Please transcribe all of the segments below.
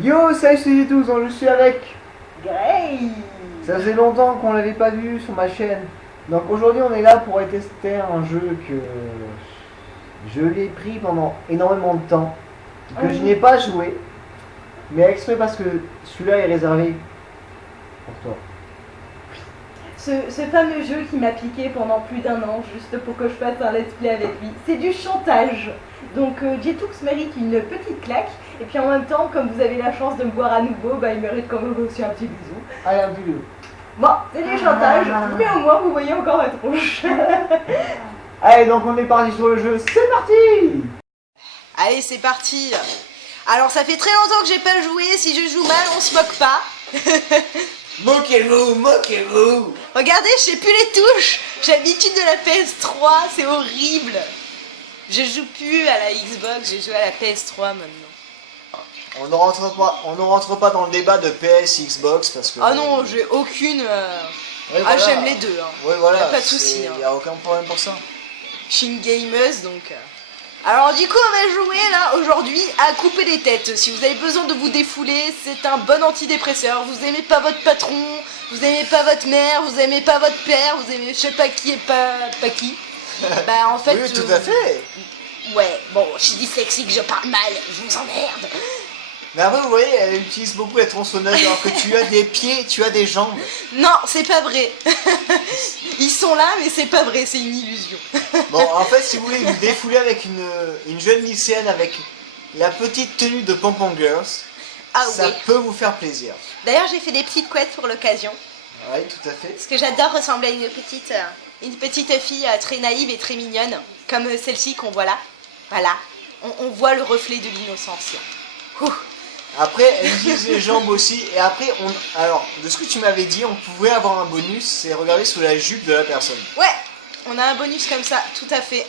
Yo, salut tous, donc je suis avec. Grey. Ça faisait longtemps qu'on l'avait pas vu sur ma chaîne. Donc aujourd'hui on est là pour tester un jeu que je l'ai pris pendant énormément de temps, que je n'ai pas joué, mais exprès parce que celui-là est réservé pour toi. Ce fameux jeu qui m'a piqué pendant plus d'1 an, juste pour que je fasse un let's play avec lui, c'est du chantage. Donc Jetux mérite une petite claque, et puis en même temps, comme vous avez la chance de me voir à nouveau, bah, il mérite quand même aussi un petit bisou. Allez, un petit bisou. Bon, c'est du chantage, mais au moins vous voyez encore ma tronche. Allez, donc on est parti sur le jeu, c'est parti. Allez, c'est parti. Alors ça fait très longtemps que j'ai pas joué, si je joue mal, on se moque pas. Moquez-vous, moquez-vous. Regardez, je sais plus les touches. J'ai l'habitude de la PS3, c'est horrible. Je joue plus à la Xbox, j'ai joué à la PS3 maintenant. On ne rentre pas dans le débat de PS Xbox parce que. Ah non, j'ai aucune. Ouais, Ah, voilà. j'aime les deux. Hein. Ouais, voilà. Y a pas de souci. Il n'y a aucun problème pour ça. Je suis une gameuse donc. Alors du coup on va jouer là aujourd'hui à couper les têtes. Si vous avez besoin de vous défouler, c'est un bon antidépresseur. Vous aimez pas votre patron, vous aimez pas votre mère, vous aimez pas votre père, vous aimez je sais pas qui et pas qui. Bah en fait. Oui, tout à fait. Ouais, bon, je dis sexy que je parle mal, je vous emmerde. Mais après, vous voyez, elle utilise beaucoup la tronçonneuse alors que tu as des pieds, tu as des jambes. Non, c'est pas vrai. Ils sont là, mais c'est pas vrai, c'est une illusion. Bon, en fait, si vous voulez vous défouler avec une jeune lycéenne avec la petite tenue de Pompon Girls, Ah ça oui. peut vous faire plaisir. D'ailleurs, j'ai fait des petites couettes pour l'occasion. Oui, tout à fait. Parce que j'adore ressembler à une petite fille très naïve et très mignonne, comme celle-ci qu'on voit là. Voilà, on voit le reflet de l'innocence. Ouh. Après, elle utilise les jambes aussi. Et après, alors, de ce que tu m'avais dit, on pouvait avoir un bonus, c'est regarder sous la jupe de la personne. Ouais, on a un bonus comme ça, tout à fait.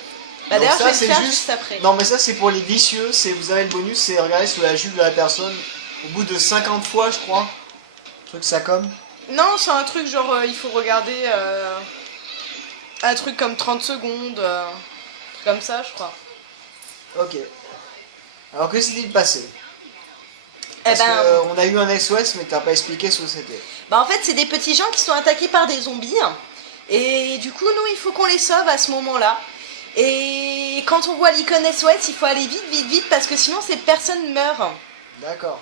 Bah Donc d'ailleurs, je ça, vais le c'est faire juste après. Non, mais ça, c'est pour les vicieux. Vous avez le bonus, c'est regarder sous la jupe de la personne. Au bout de 50 fois, je crois. Un truc ça comme. Non, c'est un truc genre, il faut regarder un truc comme 30 secondes, un truc comme ça, je crois. Ok. Alors, que s'est-il passé? Eh Parce ben, qu'on a eu un SOS, mais t'as pas expliqué ce que c'était. bah en fait, c'est des petits gens qui sont attaqués par des zombies. Et du coup, nous, il faut qu'on les sauve à ce moment-là. Et quand on voit l'icône SOS, il faut aller vite, vite, vite, parce que sinon, ces personnes meurent. D'accord.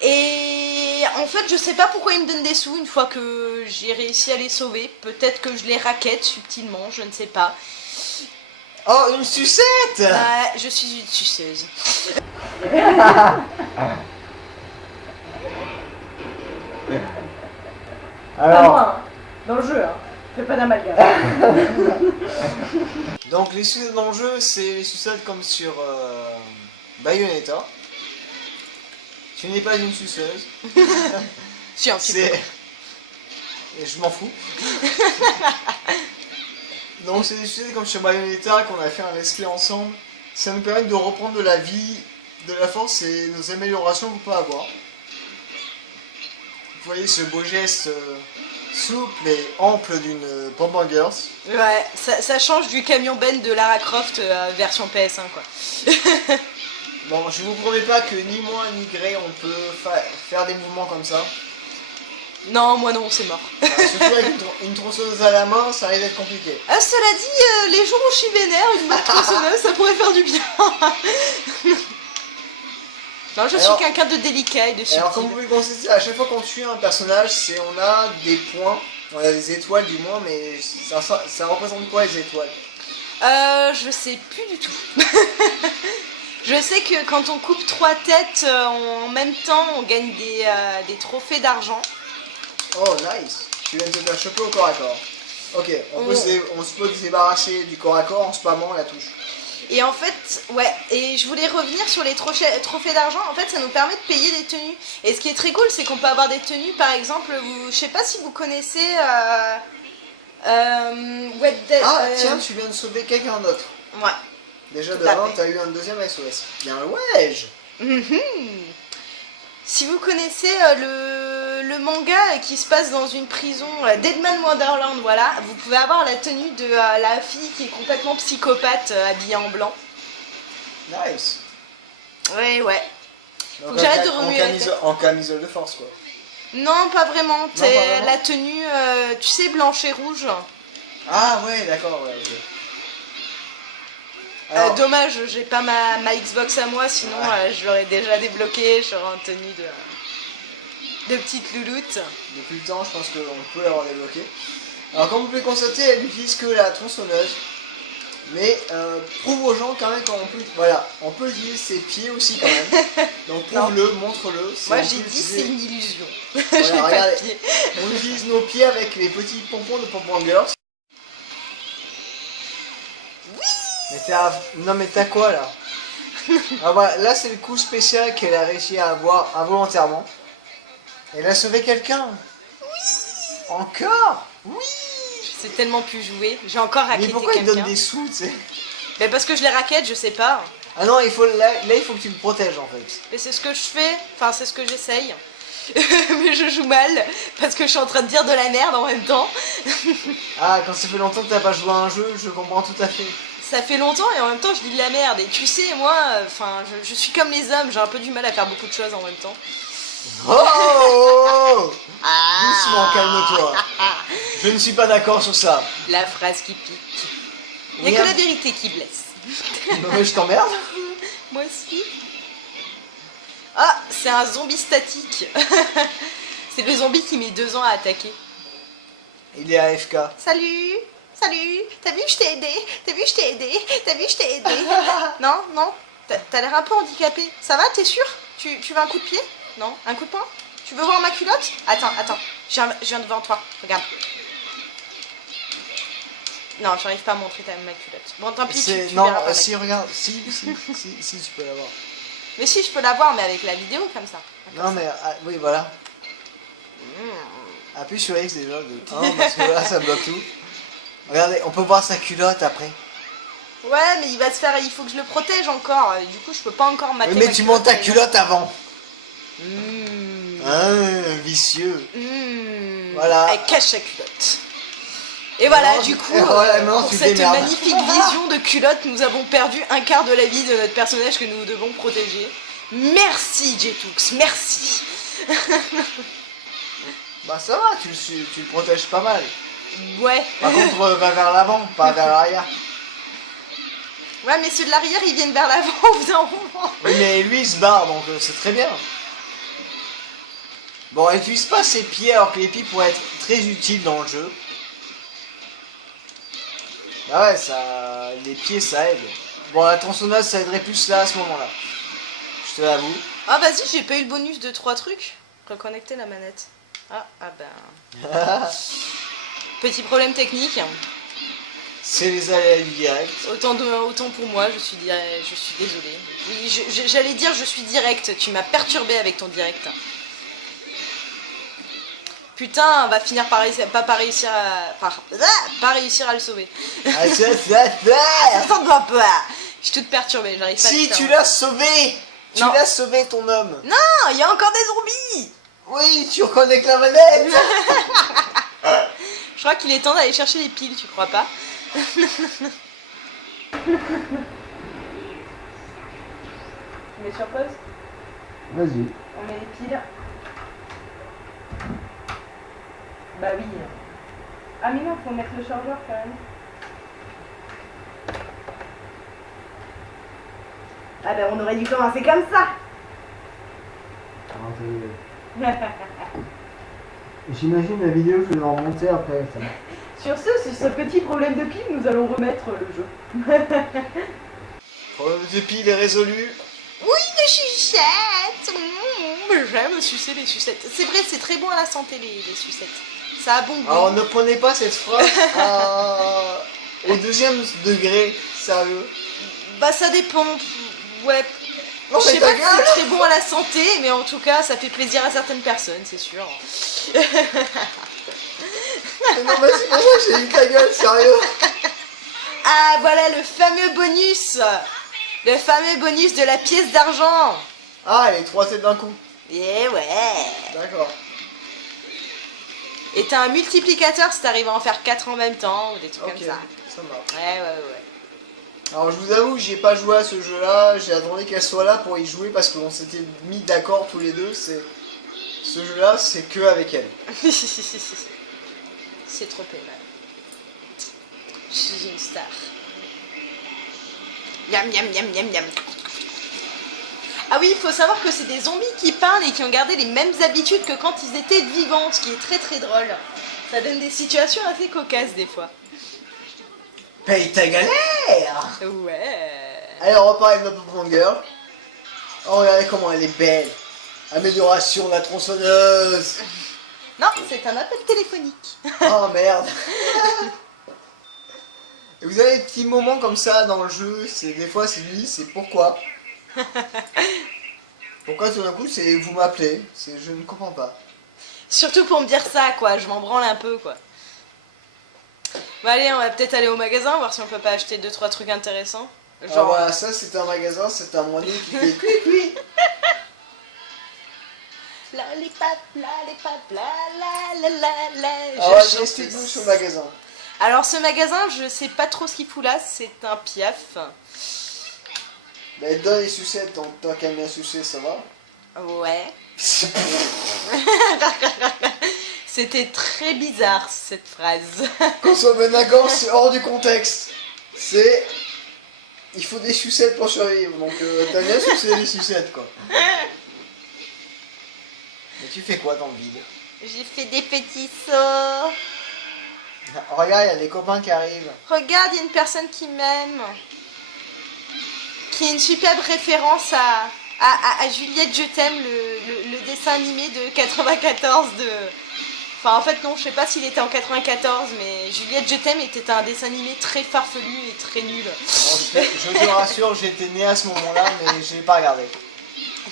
Et en fait, je sais pas pourquoi ils me donnent des sous une fois que j'ai réussi à les sauver. Peut-être que je les raquette subtilement, je ne sais pas. Oh, une sucette! Je suis une suceuse. Pas Alors, moi, hein. Dans le jeu, hein. Fais pas d'amalgame. donc les sucettes dans le jeu, c'est les sucettes comme sur Bayonetta. Tu n'es pas une suceuse. Si, un petit peu. C'est. Et je m'en fous. Donc c'est des sucettes comme sur Bayonetta qu'on a fait un let's play ensemble. Ça nous permet de reprendre de la vie, de la force et nos améliorations qu'on peut avoir. Vous voyez ce beau geste souple et ample d'une Pompon Girls. Ouais, ça change du camion Ben de Lara Croft version PS1 quoi. Bon, je vous promets pas que ni moi ni Grey on peut faire des mouvements comme ça. Non, moi non, c'est mort. Surtout avec une tronçonneuse à la main, ça risque d'être compliqué. Ah, cela dit, les jours où je suis vénère, une bonne tronçonneuse, ça pourrait faire du bien. Non, je suis quelqu'un de délicat et de subtil. Alors comme vous pouvez constater, à chaque fois qu'on tue un personnage, on a des points, on a des étoiles du moins, mais ça représente quoi les étoiles? Je sais plus du tout. Je sais que quand on coupe 3 têtes en même temps, on gagne des trophées d'argent. Oh nice, tu viens de te faire choper au corps à corps. Ok, on se peut se débarrasser du corps à corps en spammant la touche. Et en fait, ouais, et je voulais revenir sur les trophées d'argent. En fait, ça nous permet de payer des tenues. Et ce qui est très cool, c'est qu'on peut avoir des tenues, par exemple, je sais pas si vous connaissez Web Dead. Tiens, tu viens de sauver quelqu'un d'autre. Ouais. Déjà Tout de à 1, fait. t'as eu un deuxième SOS. Bien ouais. Si vous connaissez le manga qui se passe dans une prison, Deadman Wonderland, voilà, vous pouvez avoir la tenue de la fille qui est complètement psychopathe, habillée en blanc. Nice. Ouais, ouais. Faut que j'arrête de remuer la tête. En camisole de force, quoi. Non, pas vraiment. pas vraiment. La tenue, tu sais, blanche et rouge. Ah ouais, d'accord, ouais, ok. Alors, Dommage, j'ai pas ma Xbox à moi, sinon je l'aurais déjà débloqué, je serais en tenue de petite louloute. depuis le temps, je pense qu'on peut l'avoir débloqué. Alors comme vous pouvez constater, elle n'utilise que la tronçonneuse. Mais prouve aux gens quand même qu'on peut, voilà, on peut utiliser ses pieds aussi quand même. Donc prouve-le, montre-le. Moi j'ai dit c'est une illusion. Voilà, J'ai pas regardez, de pieds. on utilise nos pieds avec les petits pompons de Pompon Girls. Mais non mais t'as quoi là? Ah voilà, là c'est le coup spécial qu'elle a réussi à avoir involontairement. Elle a sauvé quelqu'un. Oui. Encore. Oui. C'est tellement pu jouer. J'ai encore raquetté mais pourquoi il quelqu'un. donne des sous, tu sais? Mais parce que je les raquette, je sais pas. Ah non, il faut là il faut que tu le protèges en fait. Mais c'est ce que je fais, enfin c'est ce que j'essaye. Mais je joue mal parce que je suis en train de dire de la merde en même temps. Ah, quand ça fait longtemps que t'as pas joué à un jeu, je comprends tout à fait. Ça fait longtemps et en même temps je dis de la merde. Et tu sais, moi, enfin, je suis comme les hommes, j'ai un peu du mal à faire beaucoup de choses en même temps. Oh, doucement, calme-toi. Je ne suis pas d'accord sur ça. La phrase qui pique. Il n'y a que la vérité qui blesse. Non mais je t'emmerde. Moi aussi. Ah, c'est un zombie statique. C'est le zombie qui met 2 ans à attaquer. Il est AFK. Salut. Salut. T'as vu, je t'ai aidé. T'as vu, je t'ai aidé. T'as vu, je t'ai aidé. Non, non. T'as l'air un peu handicapé. Ça va, t'es sûr? Tu veux un coup de pied? Non? Un coup de poing? Tu veux voir ma culotte? Attends. Je viens devant toi. Regarde. Non, j'arrive pas à montrer ma culotte. Bon, tant pis, tu non, verras pas si, regarde. Si, tu peux l'avoir. Mais si, je peux la voir, mais avec la vidéo, comme ça. Non, mais oui, voilà. Appuie sur X déjà. Parce que là, ça bloque tout. Regardez, on peut voir sa culotte après. Ouais, mais il faut que je le protège encore. Du coup, je peux pas encore mater. Oui, mais tu montes ta culotte avant. Vicieux. Voilà. Elle cache sa culotte. Et voilà, du coup, pour cette magnifique vision de culotte, nous avons perdu un quart de la vie de notre personnage que nous devons protéger. Merci, Jetux, merci. Bah ça va, tu le protèges pas mal. Ouais. Par contre, va vers l'avant, pas vers l'arrière. Ouais, mais ceux de l'arrière, ils viennent vers l'avant au bout d'un moment. Oui, mais lui, il se barre, donc c'est très bien. Bon, elle n'utilise pas ses pieds, alors que les pieds pourraient être très utiles dans le jeu. Bah ouais, les pieds, ça aide. Bon, la tronçonneuse, ça aiderait plus là, à ce moment-là. Je te l'avoue. Ah, vas-y, j'ai pas eu le bonus de 3 trucs. Reconnecter la manette. Ah ben... Petit problème technique. C'est les aléas du direct. Autant pour moi, je suis désolée. Oui, j'allais dire je suis direct, tu m'as perturbé avec ton direct. Putain, on va finir par réussir, pas réussir à le sauver. Ah, Ça ne va pas. Je suis toute perturbée, j'arrive pas à le si, faire. tu l'as sauvé. Tu l'as sauvé, ton homme. Non, il y a encore des zombies. Oui, tu reconnectes la manette. Je crois qu'il est temps d'aller chercher les piles, tu crois pas? Tu mets sur pause? Vas-y. On met les piles. Bah oui. Ah mais non, faut mettre le chargeur quand même. Ah bah on aurait dû commencer comme ça. J'imagine la vidéo que je vais en monter après. Ça. Sur ce petit problème de pile, nous allons remettre le jeu. Problème de pile est résolu. Oui, les sucettes. J'aime sucer les sucettes. C'est vrai, c'est très bon à la santé les sucettes. Ça a bon goût. Alors ne prenez pas cette phrase au 2e degré, sérieux. Bah ça dépend. Ouais. Non, je sais mais pas ta si gueule. c'est très bon à la santé, mais en tout cas, ça fait plaisir à certaines personnes, c'est sûr. Mais non, mais c'est pour ça que j'ai eu ta gueule, sérieux. Ah, voilà le fameux bonus. Le fameux bonus de la pièce d'argent. Ah, les 3 têtes d'un coup. Eh ouais. D'accord. Et t'as un multiplicateur si t'arrives à en faire 4 en même temps, ou des trucs Ok, comme ça. ça marche. Ouais. Alors je vous avoue que j'ai pas joué à ce jeu là, j'ai attendu qu'elle soit là pour y jouer parce qu'on s'était mis d'accord tous les deux, ce jeu là c'est que avec elle. C'est trop aimable. Je suis une star. Miam miam miam miam miam. Ah oui, il faut savoir que c'est des zombies qui parlent et qui ont gardé les mêmes habitudes que quand ils étaient vivants, ce qui est très très drôle. Ça donne des situations assez cocasses des fois. Paye ta galère. Ouais. Allez, on repart avec notre Pokémon Girl. Oh, regardez comment elle est belle. Amélioration de la tronçonneuse. Non, c'est un appel téléphonique. Oh merde. Et vous avez des petits moments comme ça dans le jeu, des fois c'est lui, c'est pourquoi. Pourquoi tout d'un coup c'est vous m'appelez, je ne comprends pas. Surtout pour me dire ça, quoi. Je m'en branle un peu, quoi. Bon, allez, on va peut-être aller au magasin, voir si on peut pas acheter 2-3 trucs intéressants. Genre... Alors voilà, ça c'est un magasin, c'est un moineau qui fait cui cui. Lollipop, lollipop, la la la la la. Alors explique-nous sur le magasin. Alors ce magasin, je sais pas trop ce qu'il fout là, c'est un piaf. Bah donne les sucettes, tant qu'elle bien sucer, ça va. Ouais. C'était très bizarre cette phrase. Qu'on soit bien d'accord, c'est hors du contexte. C'est... Il faut des sucettes pour survivre, donc t'as bien sucé les sucettes quoi. Mais tu fais quoi dans le vide? J'ai fait des petits sauts. Regarde, il y a des copains qui arrivent. Regarde, il y a une personne qui m'aime. Qui est une superbe référence à Juliette Je t'aime, le dessin animé de 94 de... Enfin en fait non, je sais pas s'il était en 94, mais Juliette Je t'aime était un dessin animé très farfelu et très nul. Bon, je te rassure, j'étais né à ce moment-là, mais j'ai pas regardé.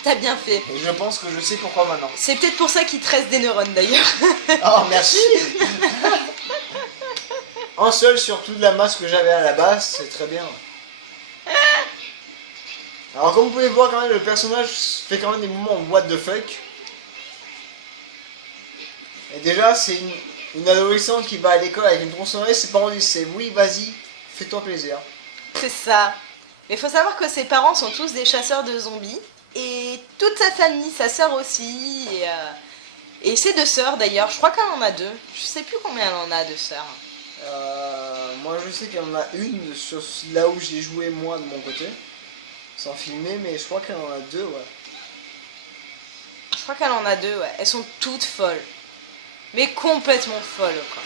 T'as bien fait. Et je pense que je sais pourquoi maintenant. C'est peut-être pour ça qu'il te reste des neurones d'ailleurs. Oh merci. Un seul sur toute la masse que j'avais à la base, c'est très bien. Alors comme vous pouvez voir quand même, le personnage fait quand même des moments en what the fuck. Et déjà c'est une adolescente qui va à l'école avec une tronçonneuse, ses parents disent c'est oui vas-y, fais-toi plaisir. C'est ça. Mais il faut savoir que ses parents sont tous des chasseurs de zombies. Et toute sa famille, sa sœur aussi. Et ses deux sœurs d'ailleurs, je crois qu'elle en a deux. Je sais plus combien elle en a de sœurs. Moi je sais qu'il y en a une sur là où j'ai joué moi de mon côté. Sans filmer, mais je crois qu'elle en a deux, ouais. Je crois qu'elle en a deux, ouais. Elles sont toutes folles. Mais complètement folles, quoi.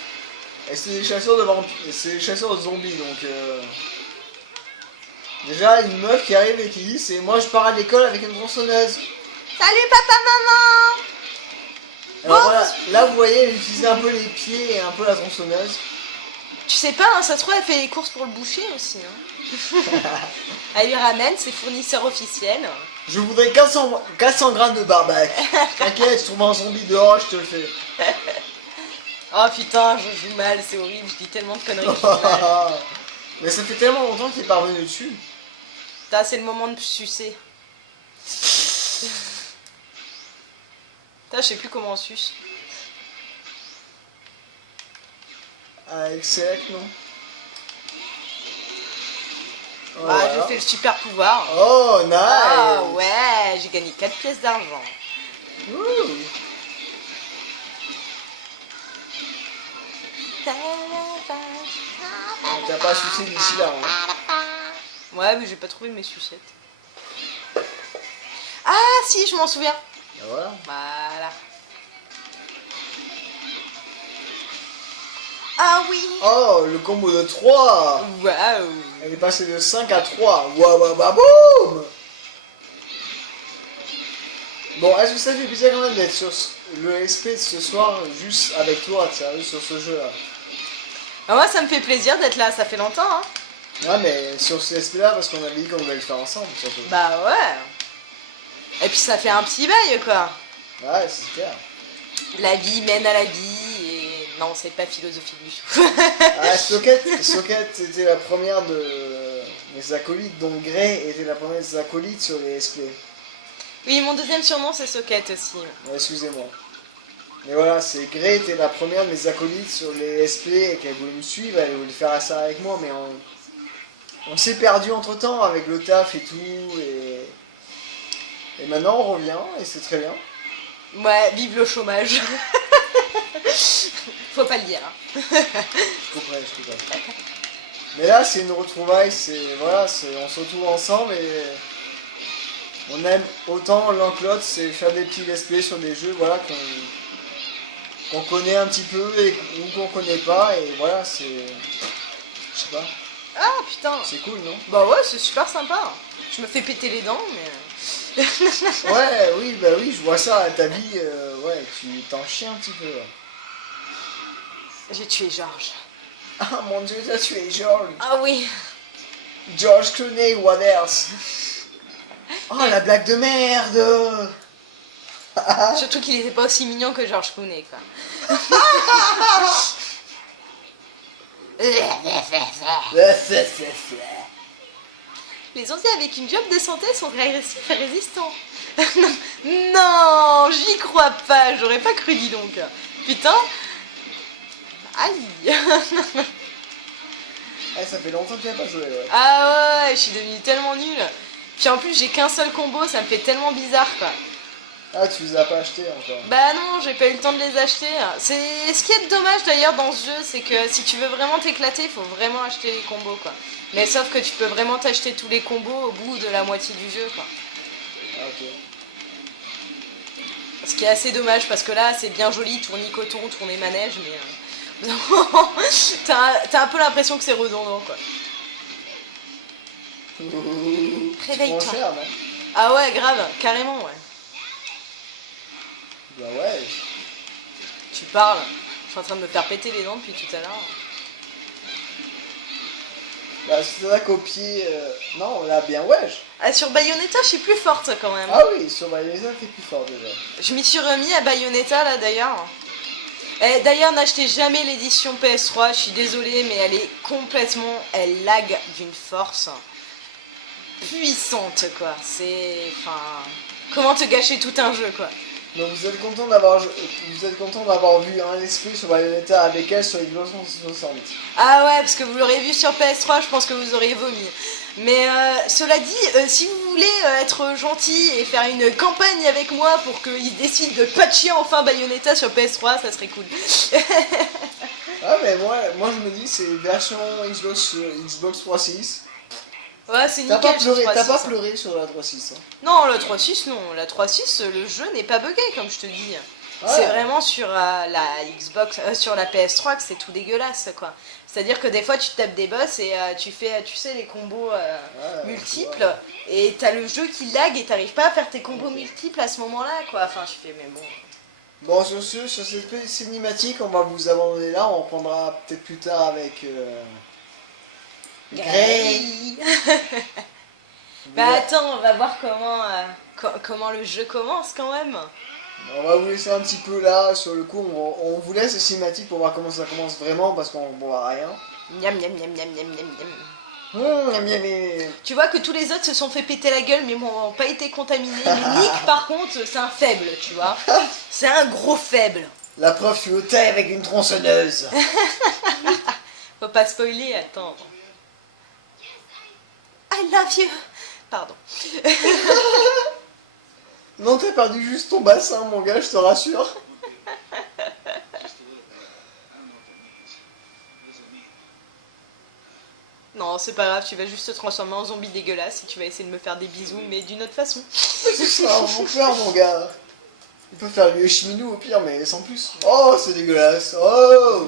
Et c'est des chasseurs de c'est des chasseurs de zombies, donc déjà une meuf qui arrive et qui dit c'est moi je pars à l'école avec une tronçonneuse. Salut papa, maman. Alors voilà, là vous voyez elle utilise un peu les pieds et un peu la tronçonneuse. Tu sais pas, hein, ça se trouve elle fait les courses pour le boucher aussi, hein. Elle lui ramène ses fournisseurs officiels. Je voudrais 400 grammes de barbac. T'inquiète, je trouve un zombie dehors, je te le fais. Oh putain, je joue mal, c'est horrible, je dis tellement de conneries. Je joue mal. Mais ça fait tellement longtemps qu'il est pas revenu dessus. Putain, c'est le moment de sucer. Putain, je sais plus comment on suce. Avec Select, non? Oh, Ah, voilà. j'ai fait le super pouvoir. Oh, nice. Ah ouais, j'ai gagné 4 pièces d'argent. Ouh. T'as pas sucé d'ici là, hein? Ouais, mais j'ai pas trouvé mes sucettes. Ah si, je m'en souviens. Ben voilà. Voilà. Ah oui. Oh, le combo de 3. Waouh. Elle est passée de 5 à 3. Waouh, waouh, waouh, boum. Bon, est-ce que ça fait plaisir quand même d'être sur le SP de ce soir, juste avec toi, sérieux, sur ce jeu-là? Ah, moi, ça me fait plaisir d'être là, ça fait longtemps, hein. Ouais, mais sur ce SP-là, parce qu'on avait dit qu'on allait le faire ensemble, surtout. Bah ouais. Et puis ça fait un petit bail, quoi. Ouais, c'est clair. La vie mène à la vie et... Non, c'est pas philosophie du tout. Ah, Socket était la première de mes acolytes, donc Grey était la première des acolytes sur les SP. Oui, mon deuxième surnom, c'est Socket aussi. Ouais, excusez-moi. Mais voilà, c'est Grey était la première de mes acolytes sur les SP et qu'elle voulait me suivre, elle voulait faire ça avec moi, mais On s'est perdu entre temps avec le taf et tout, et maintenant on revient et c'est très bien. Ouais, vive le chômage. Faut pas le dire. Hein. Je comprends. Mais là c'est une retrouvaille, voilà, on se retrouve ensemble et on aime autant l'un que l'autre, c'est faire des petits let's play sur des jeux, voilà, qu'on connaît un petit peu ou qu'on connaît pas, et voilà, c'est... Je sais pas. Ah putain. C'est cool, non? Bah ouais, c'est super sympa. Je me fais péter les dents, mais... Ouais, oui, bah oui, je vois ça à ta vie, ouais, tu t'en chies un petit peu, là. J'ai tué George. Ah mon dieu, t'as tué George. Ah oui. George Clooney, what else? Oh, la blague de merde. Surtout qu'il était pas aussi mignon que George Clooney, quoi. Les ondits avec une job de santé sont agressifs et résistants. Non, j'y crois pas, j'aurais pas cru, dis donc. Putain. Aïe. Ah, ça fait longtemps que tu n'as pas joué, ouais. Ah ouais, je suis devenue tellement nulle. Puis en plus, j'ai qu'un seul combo, ça me fait tellement bizarre, quoi. Ah, tu les as pas achetés encore? Bah non, j'ai pas eu le temps de les acheter. C'est ce qui est dommage d'ailleurs dans ce jeu, c'est que si tu veux vraiment t'éclater, il faut vraiment acheter les combos, quoi. Mais sauf que tu peux vraiment t'acheter tous les combos au bout de la moitié du jeu, quoi. Ah, ok. Ce qui est assez dommage parce que là, c'est bien joli, tourner coton, tourner manège, mais t'as un peu l'impression que c'est redondant, quoi. Réveille-toi. C'est cher, non? Ah ouais, grave, carrément, ouais. Bah ouais. Tu parles. Je suis en train de me faire péter les dents depuis tout à l'heure. Bah c'est vrai qu'au pied... Non, on a bien wesh. Ah, sur Bayonetta, je suis plus forte quand même. Ah oui, sur Bayonetta, t'es plus fort déjà. Je m'y suis remis à Bayonetta là d'ailleurs. Et d'ailleurs, n'achetez jamais l'édition PS3, je suis désolée, mais elle est complètement... Elle lag d'une force puissante, quoi. C'est... Enfin... Comment te gâcher tout un jeu, quoi. Donc vous êtes content d'avoir vu un esprit sur Bayonetta avec elle sur Xbox 360. Ah ouais, parce que vous l'aurez vu sur PS3, je pense que vous auriez vomi. Mais cela dit, si vous voulez être gentil et faire une campagne avec moi pour qu'ils décident de patcher enfin Bayonetta sur PS3, ça serait cool. Ah mais moi je me dis c'est version Xbox 3.6. Ouais, c'est T'as nickel. pas pleuré sur la 3.6 hein. Non, la 3.6 non. La 3.6, le jeu n'est pas buggé comme je te dis. Ouais. C'est vraiment sur la Xbox, sur la PS3 que c'est tout dégueulasse, quoi. C'est-à-dire que des fois tu tapes des boss et tu fais, tu sais, les combos multiples, ouais. Et t'as le jeu qui lag et t'arrives pas à faire tes combos multiples à ce moment-là, quoi. Enfin, je fais, mais bon. Bon, sur cette petite cinématique, on va vous abandonner là, on reprendra peut-être plus tard avec... Grey. Bah attends, on va voir comment le jeu commence quand même. On va vous laisser un petit peu là, sur le coup, on vous laisse les cinématiques pour voir comment ça commence vraiment, parce qu'on ne voit rien. Miam miam miam miam miam miam miam. Miam, miam, miam. Tu vois que tous les autres se sont fait péter la gueule mais n'ont pas été contaminés. Mais Nick par contre c'est un faible, tu vois. C'est un gros faible. La preuve, je suis au taille avec une tronçonneuse. Faut pas spoiler, attends. I love you. Pardon. Non, t'as perdu juste ton bassin, mon gars, je te rassure. Non, c'est pas grave, tu vas juste te transformer en zombie dégueulasse et tu vas essayer de me faire des bisous, mais d'une autre façon. Ce sera un vampire, mon gars. Il peut faire lui cheminou au pire, mais sans plus. Oh, c'est dégueulasse. Oh.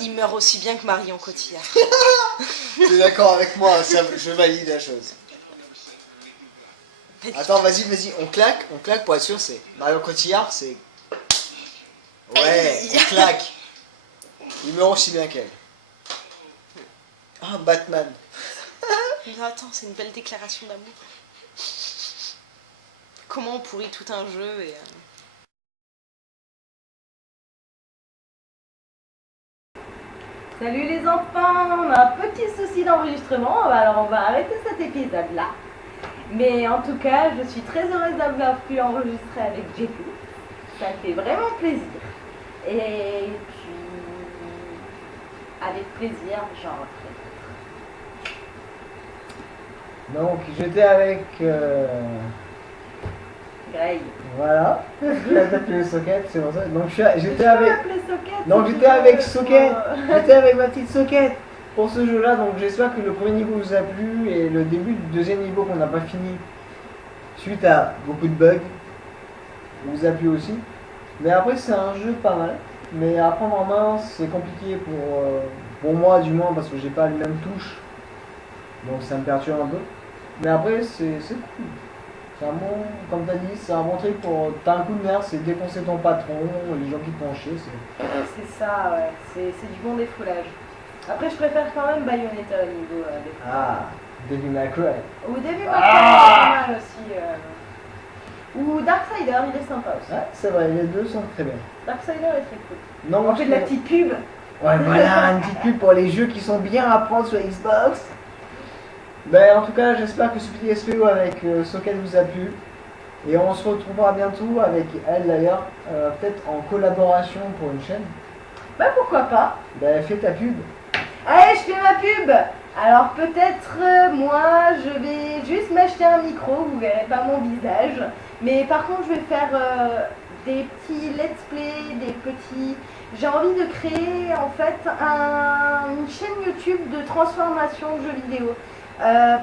Il meurt aussi bien que Marion Cotillard. T'es d'accord avec moi, je valide la chose. Attends, vas-y, on claque pour être sûr, c'est... Marion Cotillard, c'est... Ouais, on claque. Il meurt aussi bien qu'elle. Ah, Batman. Mais attends, c'est une belle déclaration d'amour. Comment on pourrit tout un jeu et... Salut les enfants, on a un petit souci d'enregistrement, alors on va arrêter cet épisode là. Mais en tout cas, je suis très heureuse d'avoir pu enregistrer avec Jeku. Ça fait vraiment plaisir. Et puis, avec plaisir, j'en ferai. Donc j'étais avec... Grey. Voilà. Là t'as appelé Socket, c'est pour ça. Donc j'étais Je avec... peux l'appeler Socket, Donc si j'étais tu veux. avec Socket. J'étais avec ma petite Socket pour ce jeu là. Donc j'espère que le premier niveau vous a plu et le début du deuxième niveau qu'on n'a pas fini suite à beaucoup de bugs vous a plu aussi. Mais après c'est un jeu pas mal. Mais à prendre en main c'est compliqué pour moi du moins parce que j'ai pas les mêmes touches. Donc ça me perturbe un peu. Mais après c'est cool. C'est un bon, comme t'as dit, c'est un bon truc pour... T'as un coup de nerf, c'est défoncer ton patron, les gens qui te font chier, c'est... C'est ça, ouais. C'est du bon défoulage. Après, je préfère quand même Bayonetta au niveau des Ah, Devil May Cry. Ou Devil May Cry, c'est pas mal aussi. Ou Darksider, il est sympa aussi. Ouais, c'est vrai, les deux sont très bien. Darksider est très cool. Non, On fait de la petite pub. Ouais, voilà, une petite pub pour les jeux qui sont bien à prendre sur Xbox. Ben, en tout cas, j'espère que ce petit SPO avec Socket vous a plu. Et on se retrouvera bientôt avec elle d'ailleurs, peut-être en collaboration pour une chaîne. Bah pourquoi pas. Ben, fais ta pub. Allez, je fais ma pub. Alors peut-être moi, je vais juste m'acheter un micro, vous verrez pas mon visage. Mais par contre, je vais faire des petits let's play, des petits... J'ai envie de créer en fait une chaîne YouTube de transformation de jeux vidéo.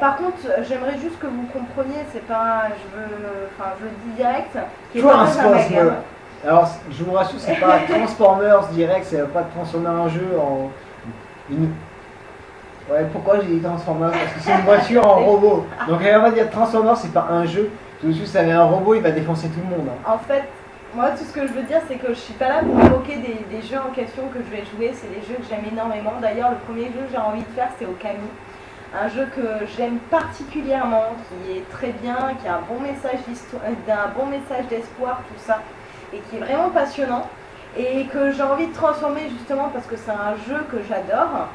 Par contre, j'aimerais juste que vous compreniez, c'est pas, je le dis direct, qui est pas très Transformers. Alors, je vous rassure, c'est pas Transformers direct, c'est pas de transformer un jeu en une. Ouais, pourquoi j'ai dit Transformers? Parce que c'est une voiture en robot. Donc, elle va dire Transformers, c'est pas un jeu. Tout de suite, ça vient un robot, il va défoncer tout le monde. Hein. En fait, moi, tout ce que je veux dire, c'est que je suis pas là pour évoquer des jeux en question que je vais jouer. C'est des jeux que j'aime énormément. D'ailleurs, le premier jeu que j'ai envie de faire, c'est Okami. Un jeu que j'aime particulièrement, qui est très bien, qui a un bon message d'espoir, tout ça, et qui est vraiment passionnant, et que j'ai envie de transformer justement parce que c'est un jeu que j'adore.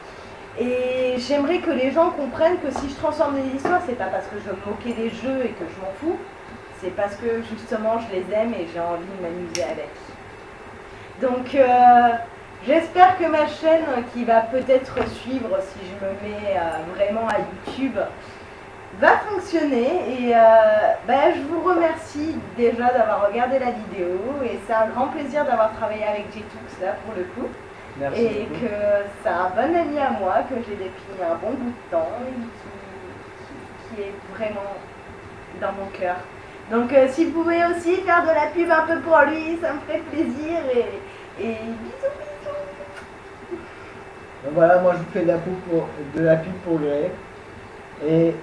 Et j'aimerais que les gens comprennent que si je transforme des histoires, c'est pas parce que je me moquais des jeux et que je m'en fous, c'est parce que justement je les aime et j'ai envie de m'amuser avec. Donc j'espère que ma chaîne, qui va peut-être suivre si je me mets vraiment à YouTube, va fonctionner. Et je vous remercie déjà d'avoir regardé la vidéo. Et c'est un grand plaisir d'avoir travaillé avec Jetux là pour le coup. Merci Et beaucoup. que c'est un bon ami à moi, que j'ai depuis un bon bout de temps, et qui est vraiment dans mon cœur. Donc si vous pouvez aussi faire de la pub un peu pour lui, ça me ferait plaisir. Et bisous bisous. Donc voilà, moi je vous fais de la pub pour Grey. Et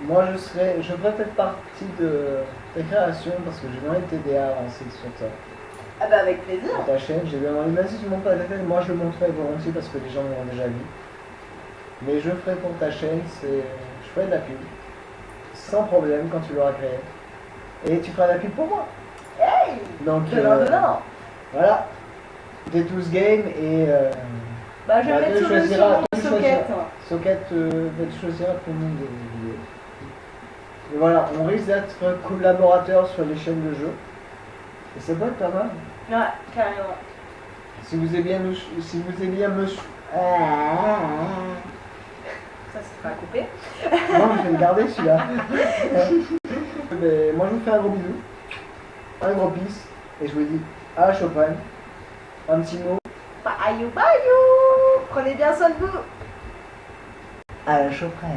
moi je ferai peut-être partie de ta création parce que j'ai vraiment t'aider à avancer sur ça. Ah bah avec plaisir. Sur ta chaîne, j'ai vraiment même si tu montres pas ta tête, moi je le montrerai volontiers parce que les gens l'ont déjà vu. Mais je ferai pour ta chaîne, je ferai de la pub. Sans problème quand tu l'auras créé. Et tu feras de la pub pour moi. Hey. Donc Donnant. voilà. T'es tous game et Bah je vais mettre sur le Socket. Socket tu choisiras ton nom de vidéo. Et voilà, on risque d'être collaborateurs sur les chaînes de jeux. Et ça peut être pas mal. Ouais, carrément. Si vous aimez bien me Ça sera coupé. non, je vais le garder celui-là. Mais moi je vous fais un gros bisou, un gros peace, et je vous dis à la Chopin. Un petit mot. Bayou bayou. Prenez bien soin de vous. À la Chopin.